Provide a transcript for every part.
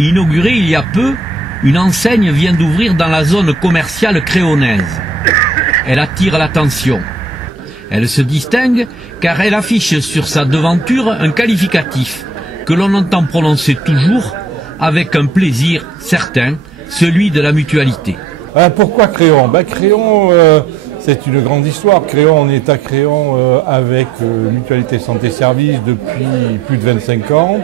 Inaugurée il y a peu, une enseigne vient d'ouvrir dans la zone commerciale créonaise. Elle attire l'attention. Elle se distingue car elle affiche sur sa devanture un qualificatif que l'on entend prononcer toujours avec un plaisir certain, celui de la mutualité. Pourquoi Créon? Créon, c'est une grande histoire. Créon, on est à Créon avec Mutualité Santé Service depuis plus de 25 ans.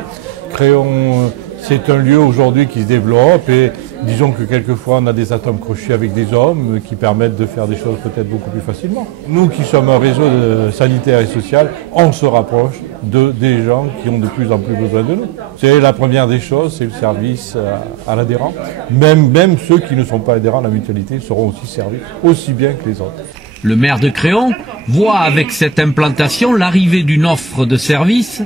Créon, c'est un lieu aujourd'hui qui se développe et disons que quelquefois on a des atomes crochus avec des hommes qui permettent de faire des choses peut-être beaucoup plus facilement. Nous qui sommes un réseau sanitaire et social, on se rapproche des gens qui ont de plus en plus besoin de nous. C'est la première des choses, c'est le service à l'adhérent. Même ceux qui ne sont pas adhérents à la mutualité seront aussi servis aussi bien que les autres. Le maire de Créon voit avec cette implantation l'arrivée d'une offre de services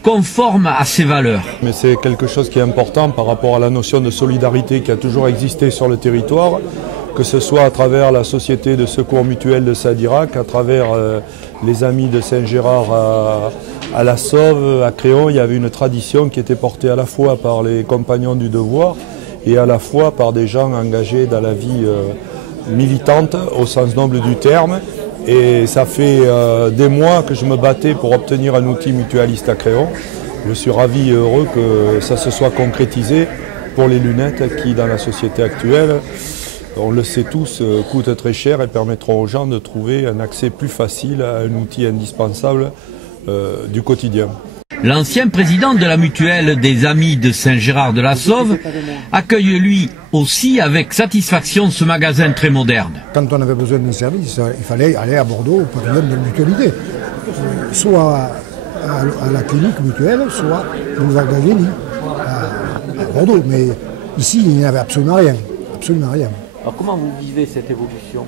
conforme à ses valeurs. Mais c'est quelque chose qui est important par rapport à la notion de solidarité qui a toujours existé sur le territoire, que ce soit à travers la société de secours mutuel de Sadirac, à travers les amis de Saint-Gérard à la Sauve, à Créon. Il y avait une tradition qui était portée à la fois par les compagnons du devoir et à la fois par des gens engagés dans la vie militante au sens noble du terme. Et ça fait des mois que je me battais pour obtenir un outil mutualiste à Créon. Je suis ravi et heureux que ça se soit concrétisé pour les lunettes qui, dans la société actuelle, on le sait tous, coûtent très cher et permettront aux gens de trouver un accès plus facile à un outil indispensable du quotidien. L'ancien président de la mutuelle des Amis de Saint-Gérard-de-la-Sauve accueille lui aussi avec satisfaction ce magasin très moderne. Quand on avait besoin d'un service, il fallait aller à Bordeaux au pavillon de la mutualité. Soit à la clinique mutuelle, soit boulevard d'Agénie, à Bordeaux. Mais ici, il n'y avait absolument rien. Absolument rien. Alors comment vous vivez cette évolution?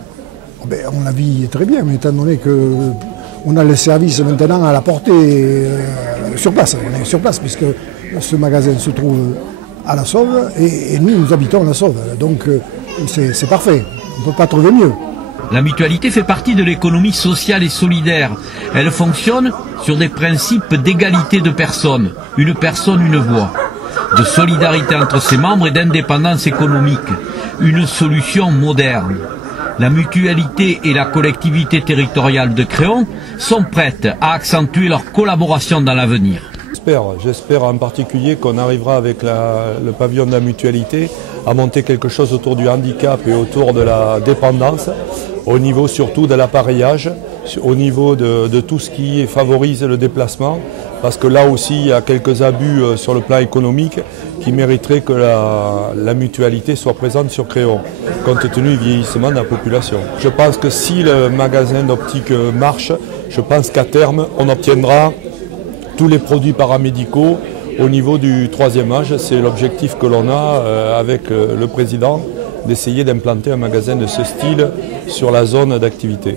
On la vit très bien, mais étant donné qu'on a le service maintenant à la portée sur place. On est sur place puisque ce magasin se trouve à la Sauve et nous habitons à la Sauve. Donc c'est parfait, on ne peut pas trouver mieux. La mutualité fait partie de l'économie sociale et solidaire. Elle fonctionne sur des principes d'égalité de personnes, une personne, une voix, de solidarité entre ses membres et d'indépendance économique, une solution moderne. La mutualité et la collectivité territoriale de Créon sont prêtes à accentuer leur collaboration dans l'avenir. J'espère en particulier qu'on arrivera avec le pavillon de la mutualité à monter quelque chose autour du handicap et autour de la dépendance, au niveau surtout de l'appareillage, au niveau de tout ce qui favorise le déplacement, parce que là aussi il y a quelques abus sur le plan économique qui mériteraient que la mutualité soit présente sur Créon, compte tenu du vieillissement de la population. Je pense que si le magasin d'optique marche, je pense qu'à terme on obtiendra tous les produits paramédicaux au niveau du 3e âge. C'est l'objectif que l'on a avec le président, d'essayer d'implanter un magasin de ce style sur la zone d'activité.